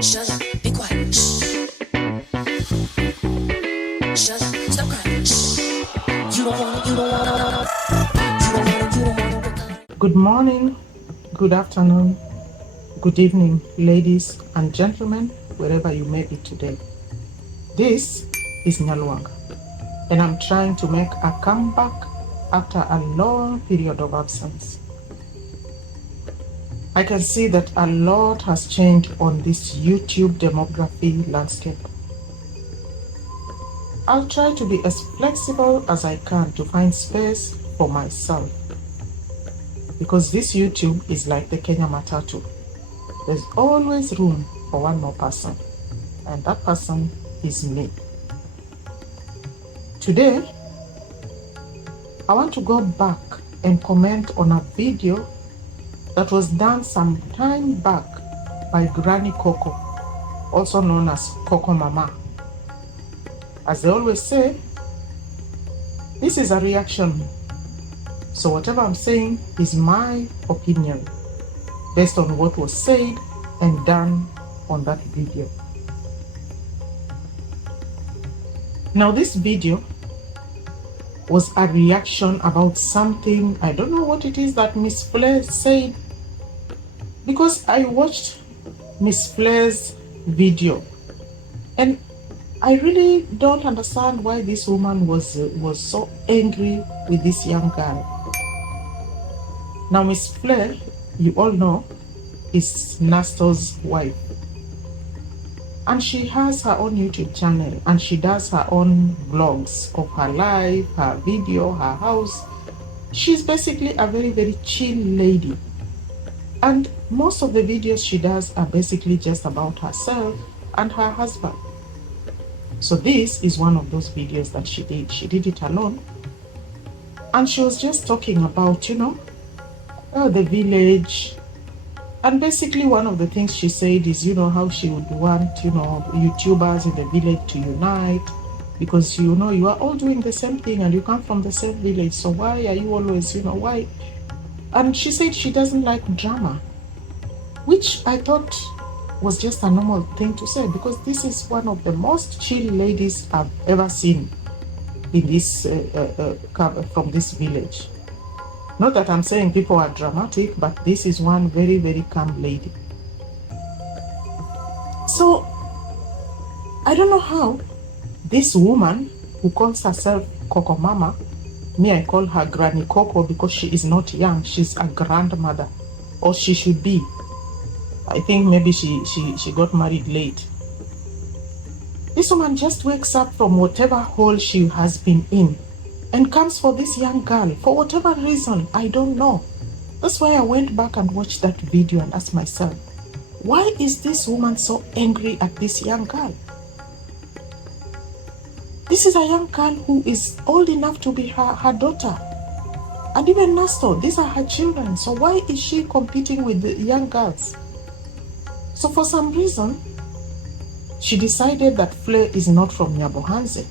Shut up, be quiet. Shh. Shut up, stop crying. Shh. You don't wanna, you don't wanna, you don't wanna, you don't wanna. Good morning, good afternoon, good evening, ladies and gentlemen, wherever you may be today. This is Nyalwanga, and I'm trying to make a comeback after a long period of absence. I can see that a lot has changed on this YouTube demography landscape. I'll try to be as flexible as I can to find space for myself, because this YouTube is like the Kenya Matatu. There's always room for one more person, and that person is me. Today, I want to go back and comment on a video that was done some time back by Granny Coco, also known as Coco Mama. As they always say, this is a reaction. So whatever I'm saying is my opinion based on what was said and done on that video. Now this video was a reaction about something, I don't know what it is that Miss Fle said, because I watched Miss Fle's video and I really don't understand why this woman was so angry with this young girl. Now Miss Fle, you all know, is Nastor's wife. And she has her own YouTube channel and she does her own vlogs of her life, her video, her house. She's basically a very, very chill lady. And most of the videos she does are basically just about herself and her husband. So this is one of those videos that she did. She did it alone. And she was just talking about, the village. And basically one of the things she said is, how she would want, YouTubers in the village to unite. Because, you are all doing the same thing and you come from the same village. So why are you always, why? And she said she doesn't like drama, which I thought was just a normal thing to say, because this is one of the most chill ladies I've ever seen in this from this village. Not that I'm saying people are dramatic, but this is one very, very calm lady. So I don't know how this woman who calls herself Coco Mama, me I call her Granny Coco because she is not young, she's a grandmother, or she should be. I think maybe she got married late. This woman just wakes up from whatever hole she has been in and comes for this young girl for whatever reason, I don't know. That's why I went back and watched that video and asked myself, why is this woman so angry at this young girl? This is a young girl who is old enough to be her daughter. And even Nastor, these are her children. So why is she competing with the young girls? So for some reason, she decided that Fle is not from nyabohanse,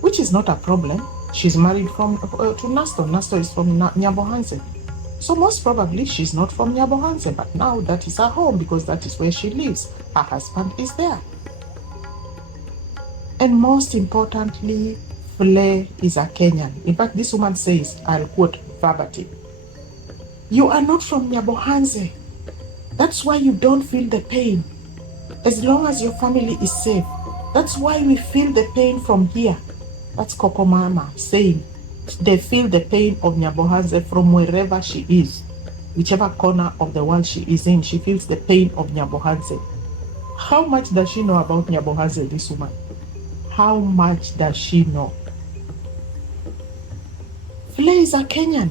which is not a problem. She's married to Nastor. Nastor is from nyabohanse. So most probably she's not from nyabohanse, but now that is her home because that is where she lives. Her husband is there. And most importantly, Fle is a Kenyan. In fact, this woman says, I'll quote verbatim, "You are not from nyabohanse. That's why you don't feel the pain. As long as your family is safe. That's why we feel the pain from here." That's Coco Mama saying they feel the pain of nyabohanse from wherever she is. Whichever corner of the world she is in, she feels the pain of nyabohanse. How much does she know about nyabohanse, this woman? How much does she know? Fle is a Kenyan.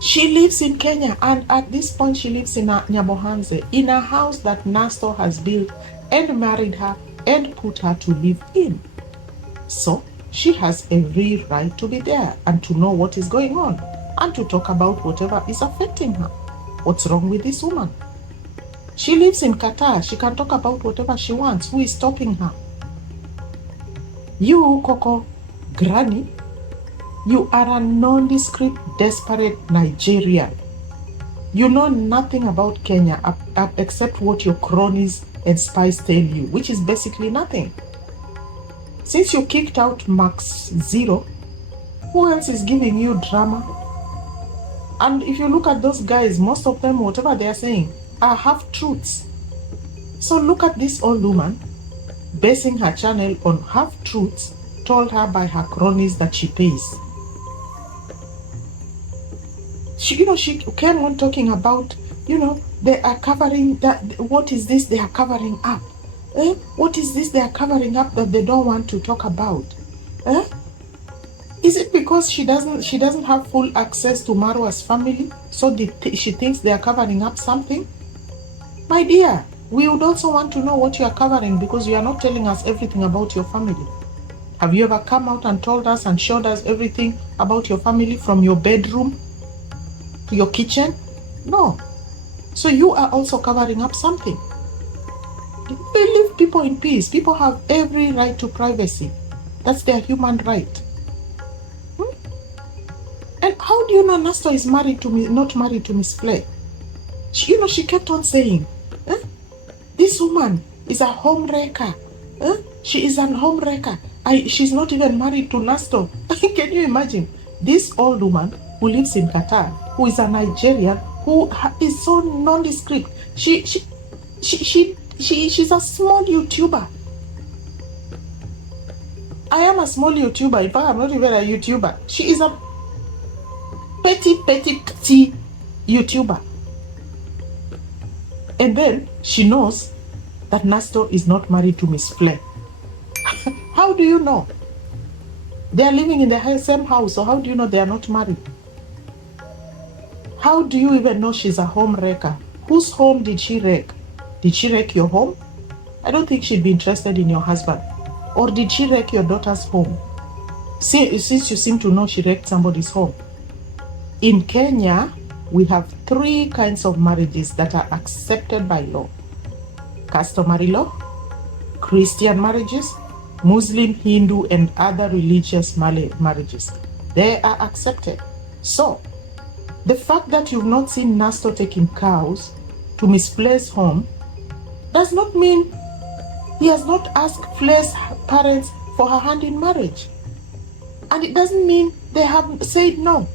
She lives in Kenya, and at this point she lives in nyabohanse, in a house that Nastor has built and married her and put her to live in. So she has every right to be there and to know what is going on and to talk about whatever is affecting her. What's wrong with this woman? She lives in Qatar. She can talk about whatever she wants. Who is stopping her? You, Coco Granny, you are a nondescript, desperate Nigerian. You know nothing about Kenya except what your cronies and spies tell you, which is basically nothing. Since you kicked out Max Zero, who else is giving you drama? And if you look at those guys, most of them, whatever they are saying, are half-truths. So look at this old woman basing her channel on half-truths told her by her cronies that she pays. She came on talking about, they are covering that. What is this they are covering up? What is this they are covering up that they don't want to talk about? Is it because she doesn't have full access to Marwa's family, so she thinks they are covering up something? My dear, we would also want to know what you are covering, because you are not telling us everything about your family. Have you ever come out and told us and showed us everything about your family, from your bedroom to your kitchen? No. So you are also covering up something. Leave people in peace. People have every right to privacy. That's their human right. And how do you know Nasto is not married to Miss Fle? She kept on saying, this woman is a homewrecker. She is an homewrecker. She's not even married to Nasto. Can you imagine? This old woman who lives in Qatar, who is a Nigerian, who is so nondescript. She's a small YouTuber. I am a small YouTuber. In fact, I'm not even a YouTuber. She is a petty YouTuber. And then she knows that Nasto is not married to Miss Fle. How do you know? They are living in the same house, so how do you know they are not married? How do you even know she's a home wrecker? Whose home did she wreck? Did she wreck your home? I don't think she'd be interested in your husband. Or did she wreck your daughter's home? Since you seem to know she wrecked somebody's home. In Kenya, we have 3 kinds of marriages that are accepted by law. Customary law, Christian marriages, Muslim, Hindu, and other religious marriages. They are accepted. So, the fact that you've not seen Nasto taking cows to Miss Fle's home does not mean he has not asked Fle's parents for her hand in marriage. And it doesn't mean they have said no.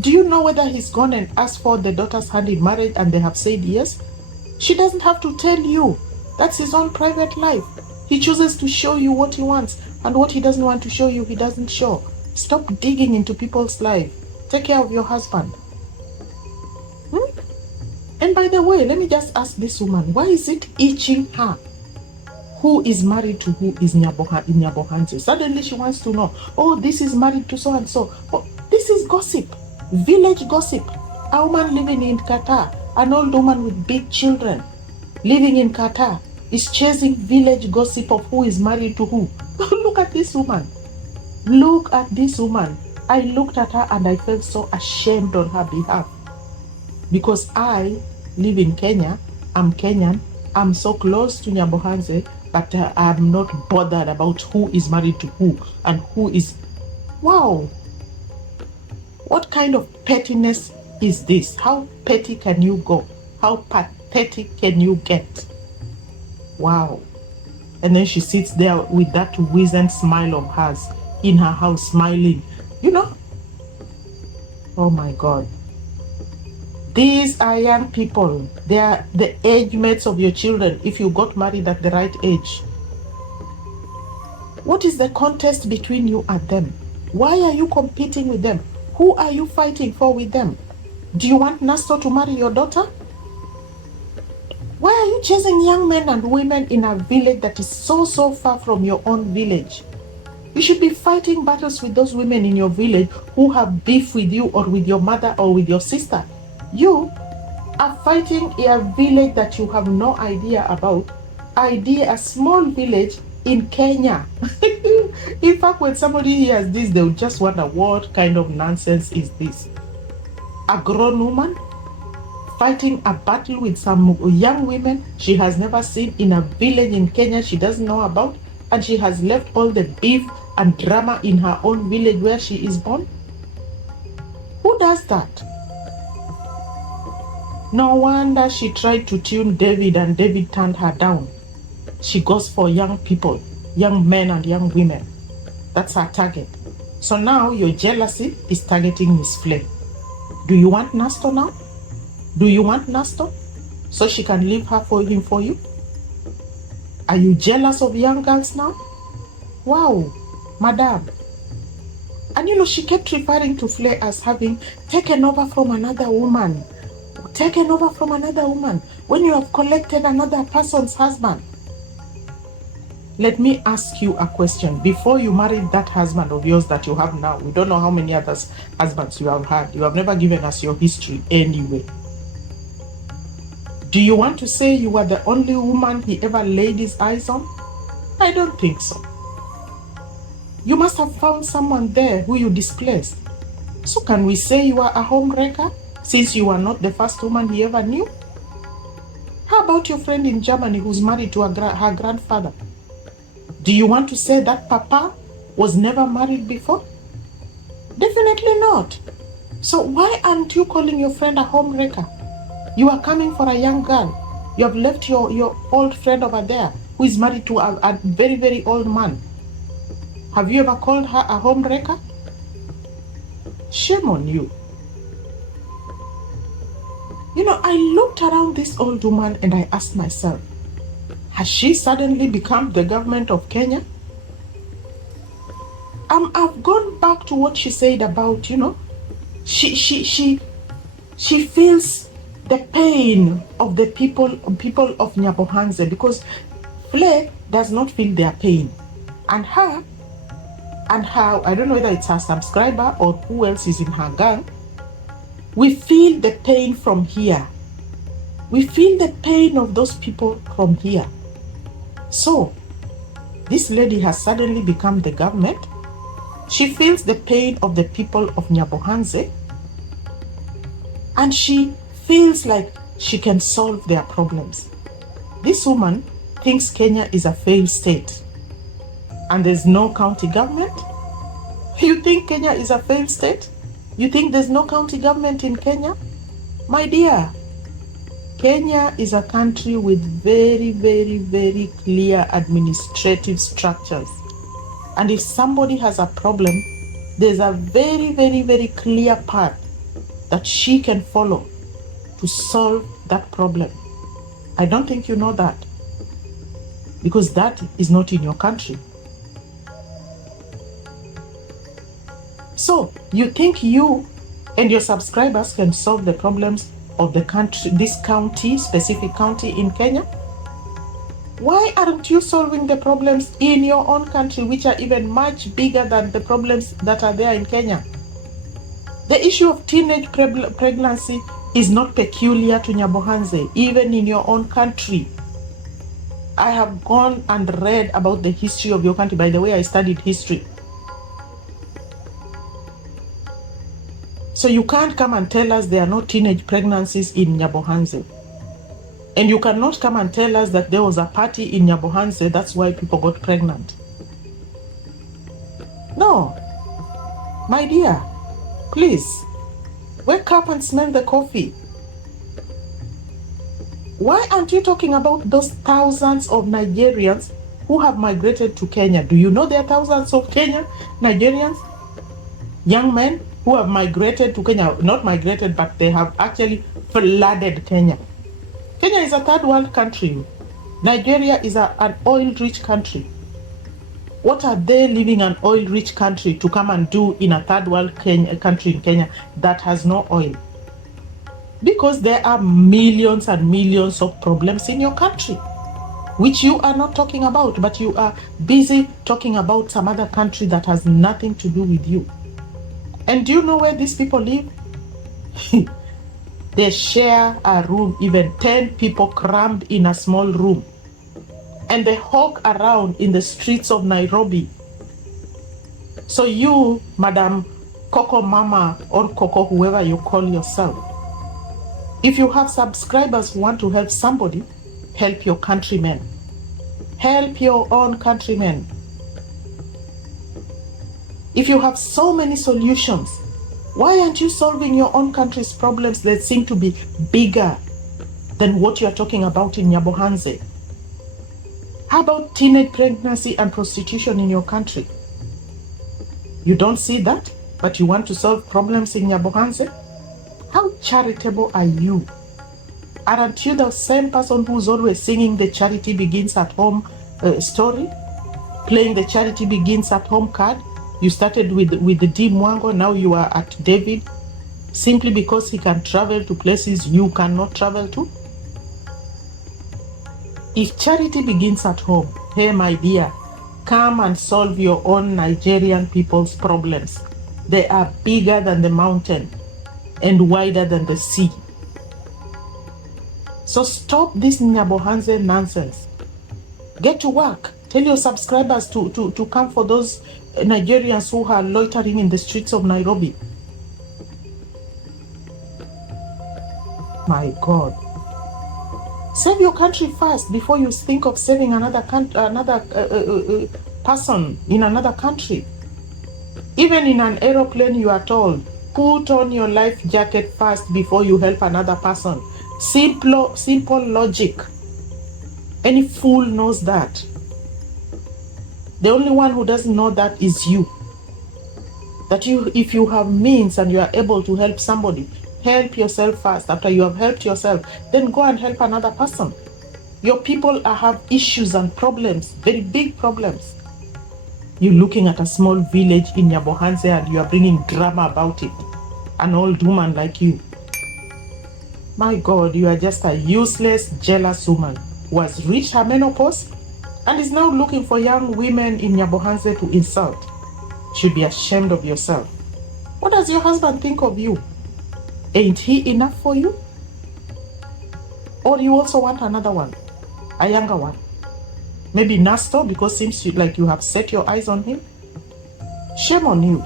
Do you know whether he's gone and asked for the daughter's hand in marriage and they have said yes? She doesn't have to tell you. That's his own private life. He chooses to show you what he wants, and what he doesn't want to show you, he doesn't show. Stop digging into people's life. Take care of your husband. And by the way, let me just ask this woman, why is it itching her? Who is married to who is nyabohanse? Suddenly she wants to know, oh, this is married to so and so. Oh, this is gossip, village gossip. A woman living in Qatar, an old woman with big children, living in Qatar, is chasing village gossip of who is married to who. Look at this woman. Look at this woman. I looked at her and I felt so ashamed on her behalf. Because I live in Kenya, I'm Kenyan, I'm so close to nyabohanse, but I'm not bothered about who is married to who and who is... Wow! What kind of pettiness is this? How petty can you go? How pathetic can you get? Wow. And then she sits there with that wizened smile of hers in her house, smiling. Oh my God. These are young people. They are the age mates of your children if you got married at the right age. What is the contest between you and them? Why are you competing with them? Who are you fighting for with them? Do you want Nasto to marry your daughter? Why are you chasing young men and women in a village that is so far from your own village? You should be fighting battles with those women in your village who have beef with you or with your mother or with your sister. You are fighting a village that you have no idea about. A small village in Kenya. In fact, when somebody hears this, they will just wonder, what kind of nonsense is this? A grown woman fighting a battle with some young women she has never seen in a village in Kenya she doesn't know about, and she has left all the beef and drama in her own village where she is born? Who does that? No wonder she tried to tune David and David turned her down. She goes for young people, young men and young women. That's her target. So now your jealousy is targeting Miss Fle. Do you want Nasto now? Do you want Nasto? So she can leave her for him for you? Are you jealous of young girls now? Wow, madam. And you know, she kept referring to Fle as having taken over from another woman. Taken over from another woman when you have collected another person's husband. Let me ask you a question. Before you married that husband of yours that you have now, we don't know how many other husbands you have had. You have never given us your history anyway. Do you want to say you were the only woman he ever laid his eyes on? I don't think so. You must have found someone there who you displaced. So can we say you are a homewrecker since you are not the first woman he ever knew? How about your friend in Germany who's married to her grandfather? Do you want to say that Papa was never married before? Definitely not. So why aren't you calling your friend a homewrecker? You are coming for a young girl. You have left your old friend over there who is married to a very, very old man. Have you ever called her a homewrecker? Shame on you. You know, I looked around this old woman and I asked myself, has she suddenly become the government of Kenya? I've gone back to what she said about, you know, she feels the pain of the people of Nyabohanse, because Fle does not feel their pain. And her, I don't know whether it's her subscriber or who else is in her gang, we feel the pain from here. We feel the pain of those people from here. So, this lady has suddenly become the government. She feels the pain of the people of Nyabohanse, and she feels like she can solve their problems. This woman thinks Kenya is a failed state and there's no county government. You think Kenya is a failed state? You think there's no county government in Kenya? My dear, Kenya is a country with very, very, very clear administrative structures. And if somebody has a problem, there's a very, very, very clear path that she can follow to solve that problem. I don't think you know that, because that is not in your country. So you think you and your subscribers can solve the problems of the country, this county, specific county in Kenya? Why aren't you solving the problems in your own country, which are even much bigger than the problems that are there in Kenya? The issue of teenage pregnancy is not peculiar to Nyabohanse, even in your own country. I have gone and read about the history of your country. By the way, I studied history. So you can't come and tell us there are no teenage pregnancies in Nyabohanse. And you cannot come and tell us that there was a party in Nyabohanse, that's why people got pregnant. No. My dear, please, wake up and smell the coffee. Why aren't you talking about those thousands of Nigerians who have migrated to Kenya? Do you know there are thousands of Nigerians, young men who have migrated to Kenya? Not migrated, but they have actually flooded Kenya. Kenya is a third world country. Nigeria is an oil-rich country. What are they leaving an oil-rich country to come and do in a third world country in Kenya that has no oil? Because there are millions and millions of problems in your country, which you are not talking about, but you are busy talking about some other country that has nothing to do with you. And do you know where these people live? They share a room, even 10 people crammed in a small room. And they hawk around in the streets of Nairobi. So you, Madam Coco Mama or Coco, whoever you call yourself, if you have subscribers who want to help somebody, help your countrymen. Help your own countrymen. If you have so many solutions, Why aren't you solving your own country's problems that seem to be bigger than what you're talking about in nyabohanse? How about teenage pregnancy and prostitution in your country? You don't see that, but you want to solve problems in nyabohanse? How charitable are you? Aren't you the same person who's always singing the charity begins at home story? Playing the charity begins at home card? You started with the D Mwango, now you are at David, simply because he can travel to places you cannot travel to? If charity begins at home, hey my dear, come and solve your own Nigerian people's problems. They are bigger than the mountain and wider than the sea. So stop this nyabohanse nonsense. Get to work. Tell your subscribers to come for those Nigerians who are loitering in the streets of Nairobi. My God. Save your country first before you think of saving another person in another country. Even in an aeroplane, you are told, put on your life jacket first before you help another person. Simple logic. Any fool knows that. The only one who doesn't know that is you. That if you have means and you are able to help somebody, help yourself first. After you have helped yourself, then go and help another person. Your people have issues and problems, very big problems. You're looking at a small village in nyabohanse and you are bringing drama about it. An old woman like you. My God, you are just a useless, jealous woman who has reached her menopause and is now looking for young women in nyabohanse to insult. Should be ashamed of yourself. What does your husband think of you? Ain't he enough for you? Or you also want another one? A younger one? Maybe Nasto, because it seems like you have set your eyes on him? Shame on you.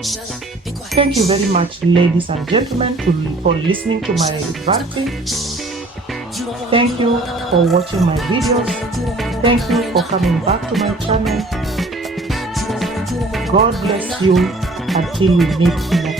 Shut up. Be quiet. Thank you very much, ladies and gentlemen, for listening to my ranting. Thank you for watching my videos. Thank you for coming back to my channel. God bless you until we meet in